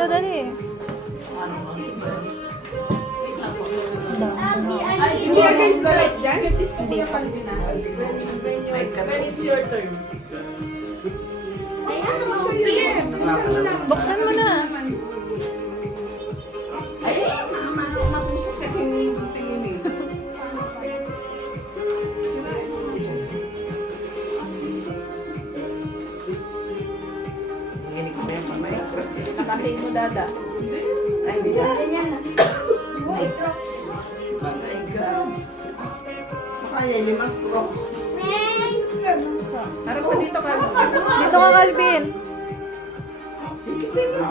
Ito, dali. Hindi against the light dyan. Hindi yung Calvin na. When it's your turn. Sige, buksan mo na. Buksan mo na. Ay, matusok ka yung tingin eh. Nakating mo, Dada. Ay, biya. White rocks. My God. Makaya 5 crocks. Harap ka dito, Calvin. Dito ka, Calvin.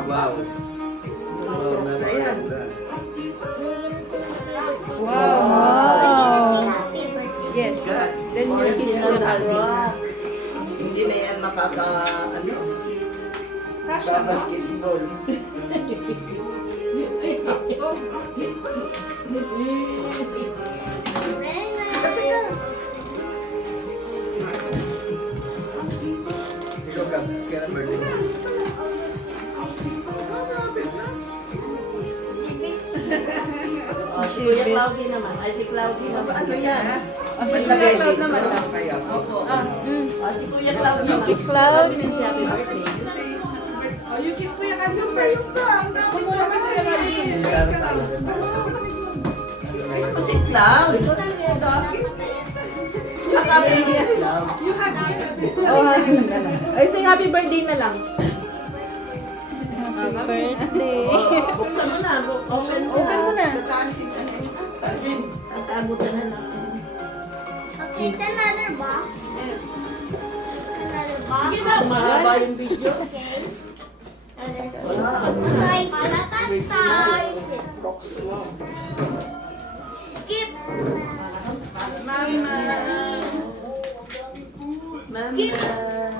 Wow. Crocks na yan. Wow. Yes. Then you kiss mo na, Calvin. Hindi na yan ano, Kasha ba? basketball. Ikaw ka, kaya na birthday mo. Oh, si Kuya Cloudy naman. Ay, si Cloudy naman. Ano yan? Kasi Maglagay Cloud dito. naman. Kaya ako. Oh, si Kuya Cloudy naman. Kiss Cloud. Sabi niya si happy birthday. Oh, you kiss mo yung Calvin first. Kumuha ka sa Calvin. Hindi para sa akin. Ay, si Cloud. Ikaw na rin ito. Akala niya si Cloud. You hug me. Oh, hugging na lang. Ay, say happy birthday na lang. Birthday. Buksan mo na. Open mo Open mo na. na. Saan si Calvin? Tatagutan na lang. Okay, it's another box. Another box. Sige na, mahaba yung video. Okay. Okay, palatas tayo. Crocks mo. Skip. Mama.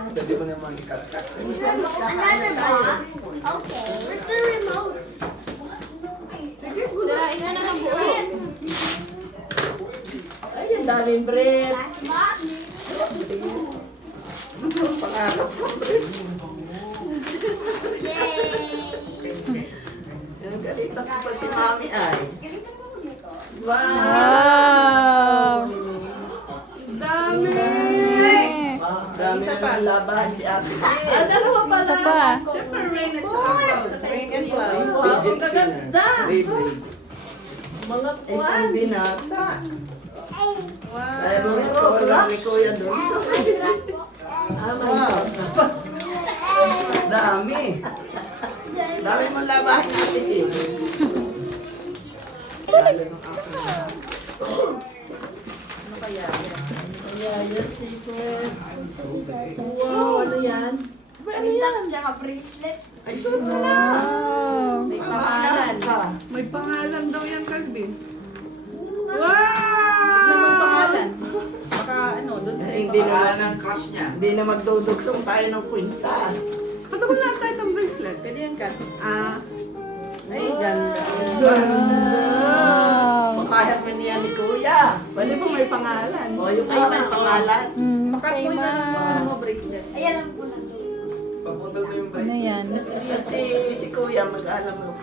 Pwede mo naman i-cut-cut. Another box. Okay. Where's the remote? Sirain na ng buo. Ay, ang daming bread. Last box. Pangarap ko. Yay. Yung galita ko pa si Mami ay. Wow. Wow. Dami. Dami na laban si Ate. Ah, dalawa pala. Isa pa. Siyempre, rain at cloud. Rain and cloud. Wow, Fidget ang gaganda. spinner. Beyblade. Mga Ay, kwan. pang binata. Wow. Ay, mo ito lang ni Kuya doon. Ah, my Wow. God. Dami. Dami mong labahin natin eh. Lalo ng ako. Ayan, yung secret. Wow, ano yan? Palitas tsaka bracelet. Ay, suot mo na. Wow. May pangalan. Ka. May pangalan daw yan, Calvin. Wow! Tignan mo yung pangalan. Baka ano, doon sa Hindi iba. na ng crush niya. Hindi na magdudugsong tayo ng kwintas. Pati mo lang tayo itong bracelet. Pwede yan, Kat. Ah. Ay, ganda. Wow. Makahap mo niya ni Kuya. Pwede mo may pangalan. Oh, yung Ay, may pangalan. Pakat Kay mo yung ano Ma. mo bracelet. Ayan ang po lang. Paputol mo yung Ano yan? At si Kuya mag-alam mo.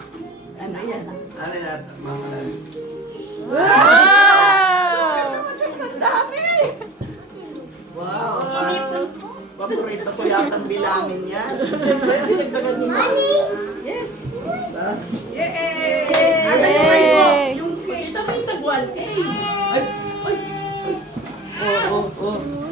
Ano yan? Ano yan? Mga Wow. Ang dami! Wow! Paborito ko yata ang bilangin yan. pinagdagan ni Mama. Yes! Diba? Yay! Asan yung Yay. mo? Kita mo yung tag 1K. Ay, ay, ay. Oo, oo, oo.